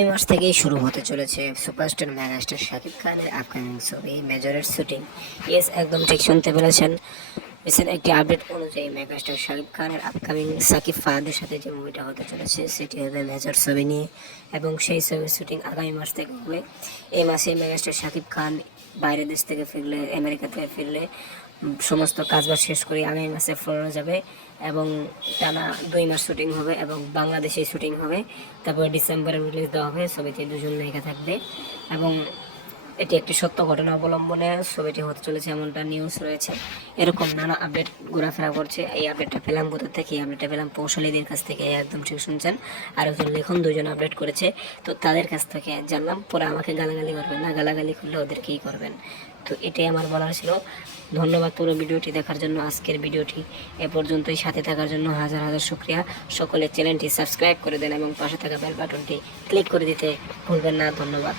এই মাস থেকেই শুরু হতে চলেছে সুপারস্টার মেগাস্টার শাকিব খানের আপকামিং ছবি, মেজরের শুটিং। ইয়েস একদম ঠিক শুনতে পেরেছেন। রিসেন্ট একটি আপডেট অনুযায়ী মেগাস্টার শাকিব খানের আপকামিং সাকিব ফাহাদের সাথে যে মুভিটা হতে চলেছে, সেটি হবে মেজর ছবি নিয়ে। এবং সেই ছবির শুটিং আগামী মাস থেকে হবে। এই মাসে মেগাস্টার শাকিব খান বাইরের দেশ থেকে ফিরলে, আমেরিকা থেকে ফিরলে, সমস্ত কাজবাজ শেষ করে আগামী মাসে ফ্লোরে যাবে এবং টানা দুই মাস শুটিং হবে এবং বাংলাদেশে শুটিং হবে। তারপরে ডিসেম্বরে রিলিজ দেওয়া হবে, ছবিতে দুজন নায়িকা থাকবে এবং এটি একটি সত্য ঘটনা অবলম্বনে ছবিটি হতে চলেছে, এমনটা নিউজ রয়েছে। এরকম নানা আপডেট ঘোরাফেরা করছে। এই আপডেটটা পেলাম কোথা থেকে? এই আপডেটটা পেলাম কৌশলীদের কাছ থেকে একদম ঠিক শুনছেন। আর একজন লেখন দুজন আপডেট করেছে, তো তাদের কাছ থেকে জানলাম, পরে আমাকে গালাগালি করবেন না? গালাগালি করলে ওদেরকেই করবেন? তো এটাই আমার বলার ছিল। ধন্যবাদ পুরো ভিডিওটি দেখার জন্য, আজকের ভিডিওটি এ পর্যন্তই। সাথে থাকার জন্য হাজার হাজার শুক্রিয়া। সকলে চ্যানেলটি সাবস্ক্রাইব করে দেন এবং পাশে থাকা বেল বাটনটি ক্লিক করে দিতে ভুলবেন না। ধন্যবাদ।